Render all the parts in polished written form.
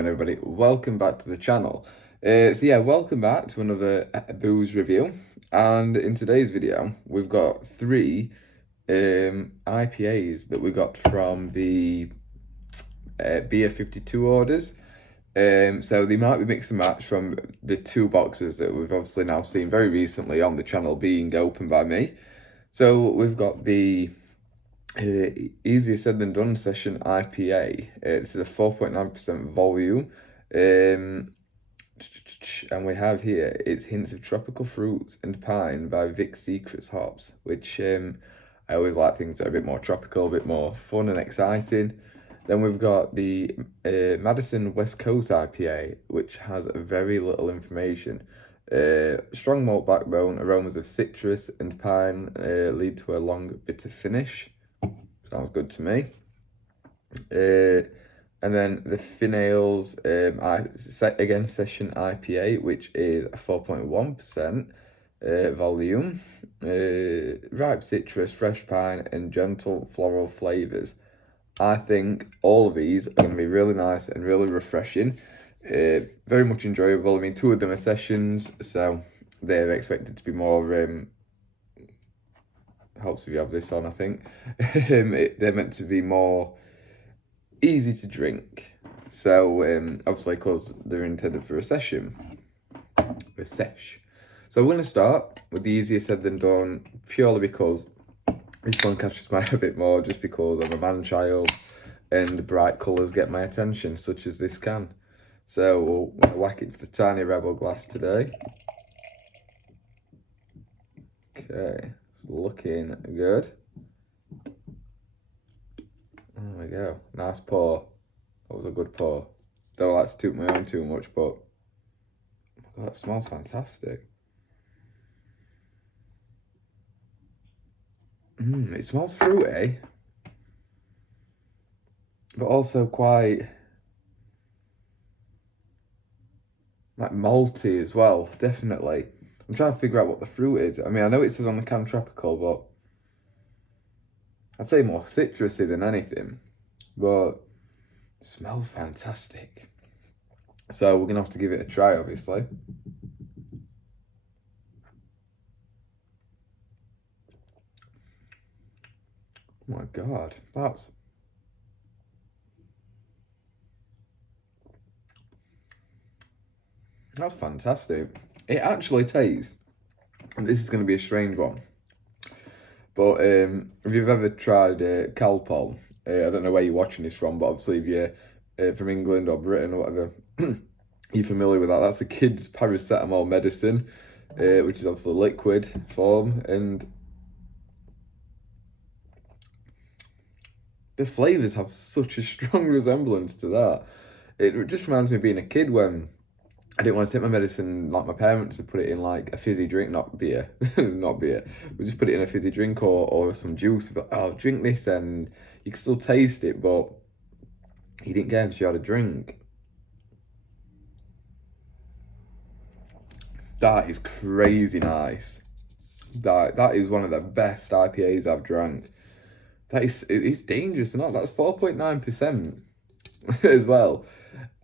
going, everybody? Welcome back to the channel. Welcome back to another booze review. And in today's video, we've got three IPAs that we got from the Beer52 orders. So they might be mix and match from the two boxes that we've obviously now seen very recently on the channel being opened by me. So we've got the Easier Said Than Done Session IPA. This is a 4.9% volume. And we have here, it's hints of tropical fruits and pine by Vic Secrets hops, which I always like things that are a bit more tropical, a bit more fun and exciting. Then we've got the Madison West Coast IPA, which has very little information. Strong malt backbone, aromas of citrus and pine lead to a long bitter finish. Sounds good to me. And then the Finales again Session IPA, which is a 4.1% volume. Ripe citrus, fresh pine, and gentle floral flavours. I think all of these are going to be really nice and really refreshing. Very much enjoyable. I mean, two of them are sessions, so they're expected to be more... helps if you have this on, I think. They're meant to be more easy to drink. So, obviously, because they're intended for a session. A sesh. So, we're going to start with the Easier Said Than Done, purely because this one catches my eye a bit more, just because I'm a man-child and bright colours get my attention, such as this can. So, we'll whack it to the tiny Rebel glass today. Okay. Looking good. There we go. Nice pour. That was a good pour. Don't like to toot my own too much, but that smells fantastic. It smells fruity, but also quite like malty as well, definitely. I'm trying to figure out what the fruit is. I mean, I know it says on the can tropical, but I'd say more citrusy than anything. But it smells fantastic. So we're going to have to give it a try, obviously. Oh my God, that's fantastic. It actually tastes, and this is going to be a strange one, but if you've ever tried Calpol, I don't know where you're watching this from, but obviously if you're from England or Britain or whatever, you're familiar with that. That's a kid's paracetamol medicine, which is obviously liquid form, and the flavours have such a strong resemblance to that. It just reminds me of being a kid when I didn't want to take my medicine like my parents would put it in like a fizzy drink, not beer, not beer. We just put it in a fizzy drink or some juice. But oh, drink this, and you can still taste it, but you didn't get it because you had a drink. That is crazy nice. That is one of the best IPAs I've drank. It's dangerous or not. That's 4.9% as well.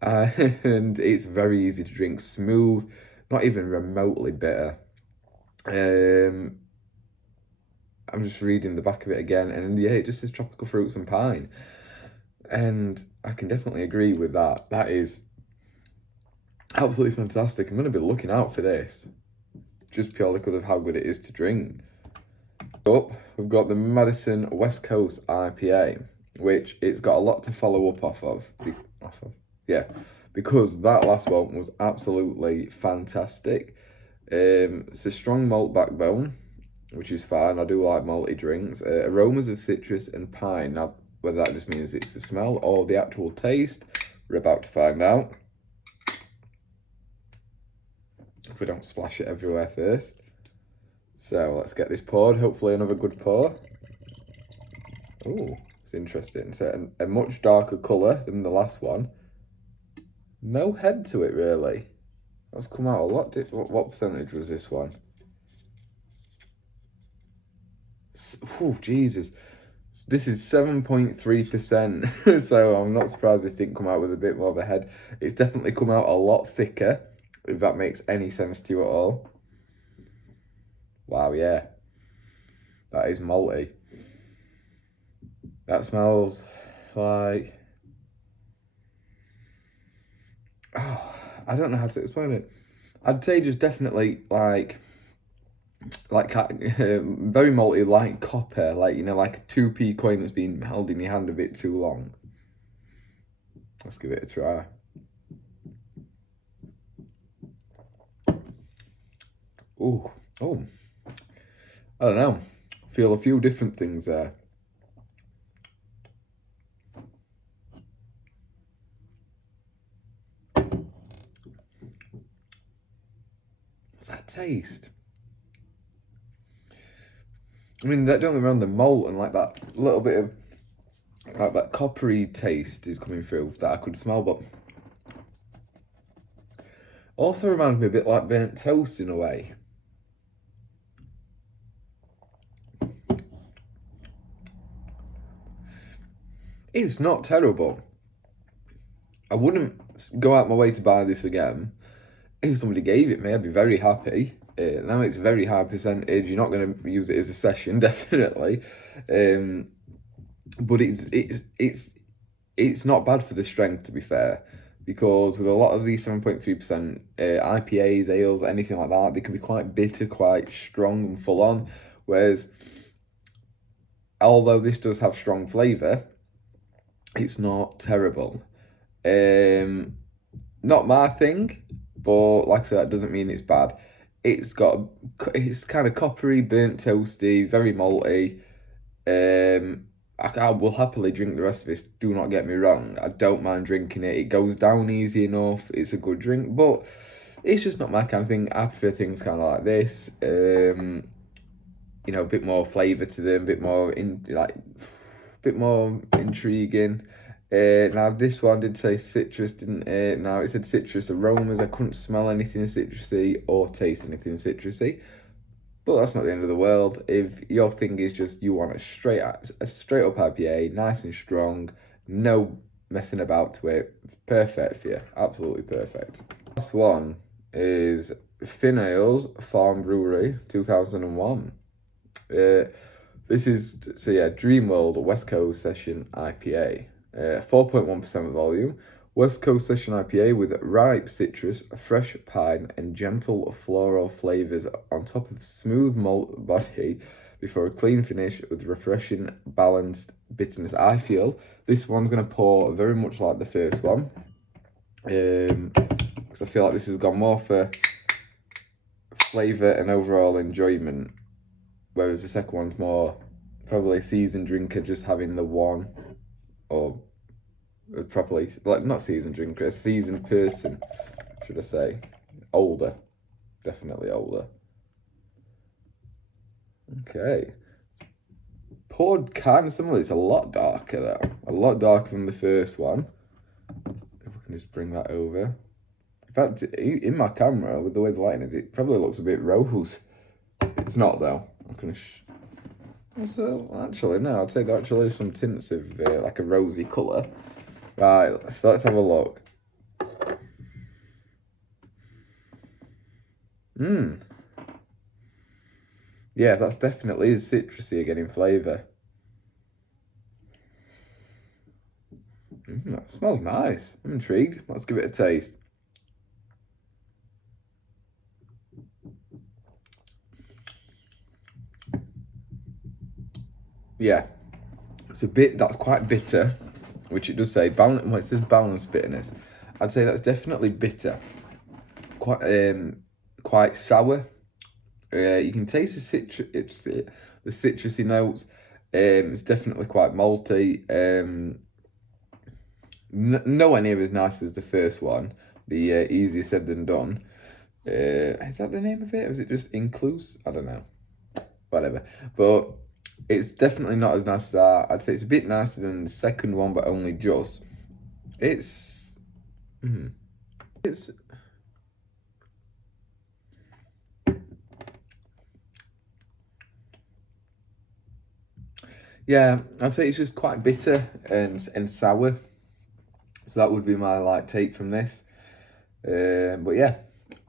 And it's very easy to drink, smooth, not even remotely bitter. I'm just reading the back of it again, and yeah, it just says tropical fruits and pine, and I can definitely agree with that. That is absolutely fantastic. I'm going to be looking out for this, just purely because of how good it is to drink. Up, we've got the Madison West Coast IPA, which it's got a lot to follow up off of. Yeah, because that last one was absolutely fantastic. It's a strong malt backbone, which is fine. I do like malty drinks. Aromas of citrus and pine. Now, whether that just means it's the smell or the actual taste, we're about to find out. If we don't splash it everywhere first. So let's get this poured. Hopefully another good pour. Oh, it's interesting. So a much darker colour than the last one. No head to it, really. That's come out a lot. What percentage was this one? Oh, Jesus. This is 7.3%, so I'm not surprised this didn't come out with a bit more of a head. It's definitely come out a lot thicker, if that makes any sense to you at all. Wow, yeah. That is malty. That smells like... Oh, I don't know how to explain it. I'd say just definitely like very malty, like copper, like, you know, like a 2p coin that's been held in your hand a bit too long. Let's give it a try. Oh, I don't know. Feel a few different things there. What's that taste? I mean, don't get me wrong, the malt and like that little bit of like that coppery taste is coming through that I could smell, but also reminds me a bit like burnt toast in a way. It's not terrible. I wouldn't go out my way to buy this again. If somebody gave it me, I'd be very happy. Now it's a very high percentage. You're not going to use it as a session, definitely. But it's not bad for the strength, to be fair, because with a lot of these 7.3% IPAs, ales, anything like that, they can be quite bitter, quite strong and full on. Whereas, although this does have strong flavour, it's not terrible. Not my thing, but like I said, that doesn't mean it's bad. It's kind of coppery, burnt toasty, very malty. I will happily drink the rest of this. Do not get me wrong. I don't mind drinking it. It goes down easy enough. It's a good drink, but it's just not my kind of thing. I prefer things kind of like this. You know, a bit more flavour to them, a bit more intriguing. Now this one did say citrus, didn't it? Now it said citrus aromas. I couldn't smell anything citrusy or taste anything citrusy. But that's not the end of the world. If your thing is just you want a straight up IPA, nice and strong, no messing about to it, perfect for you. Absolutely perfect. Last one is Finn Ales Farm Brewery 2001. This is Dreamworld West Coast Session IPA. 4.1% volume. West Coast Session IPA with ripe citrus, fresh pine, and gentle floral flavours on top of smooth malt body before a clean finish with refreshing, balanced bitterness. I feel this one's going to pour very much like the first one. Because I feel like this has gone more for flavour and overall enjoyment, whereas the second one's more probably a seasoned drinker just having the one, or properly, like, not seasoned drinker, a seasoned person, should I say. Older. Definitely older. Okay. Poured kind of similar. It's a lot darker though. A lot darker than the first one. If we can just bring that over. In fact, in my camera, with the way the lighting is, it probably looks a bit rose. It's not though. I'm gonna so actually no, I'd say there actually is some tints of like a rosy colour. Right, so let's have a look. Yeah, that's definitely is citrusy again in flavour. That smells nice. I'm intrigued. Let's give it a taste. Yeah, it's a bit, that's quite bitter, which it does say, well, it says balanced bitterness. I'd say that's definitely bitter. Quite sour. You can taste the citrusy notes. It's definitely quite malty. Nowhere near as nice as the first one. The easier said than done. Is that the name of it? Or is it just Incluse? I don't know. Whatever. But it's definitely not as nice as that. I'd say it's a bit nicer than the second one, but only just. It's Yeah, I'd say it's just quite bitter and sour. So that would be my like take from this. But yeah,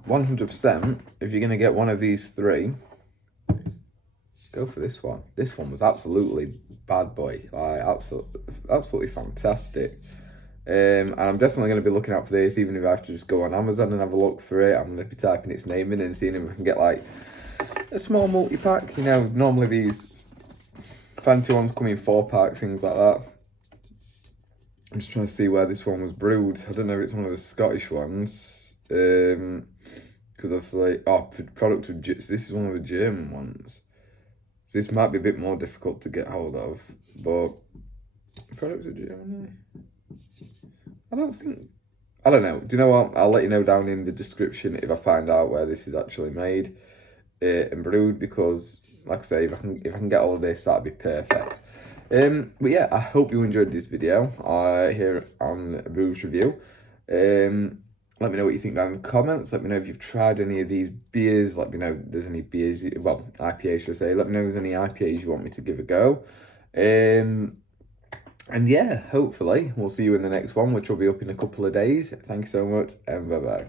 100%. If you're gonna get one of these three, go for this one. This one was absolutely bad boy. Like absolutely fantastic. And I'm definitely going to be looking out for this, even if I have to just go on Amazon and have a look for it. I'm going to be typing its name in and seeing if I can get like a small multi-pack. You know, normally these fancy ones come in 4-packs, things like that. I'm just trying to see where this one was brewed. I don't know if it's one of the Scottish ones. Because obviously, product of, this is one of the German ones. So this might be a bit more difficult to get hold of, but product of Germany. I don't know. Do you know what? I'll let you know down in the description if I find out where this is actually made and brewed, because, like I say, if I can get all of this, that'd be perfect. But yeah, I hope you enjoyed this video here on a booze review. Let me know what you think down in the comments. Let me know if you've tried any of these beers. Let me know if there's any beers, well, IPAs should I say. Let me know if there's any IPAs you want me to give a go. And yeah, hopefully we'll see you in the next one, which will be up in a couple of days. Thank you so much, and bye-bye.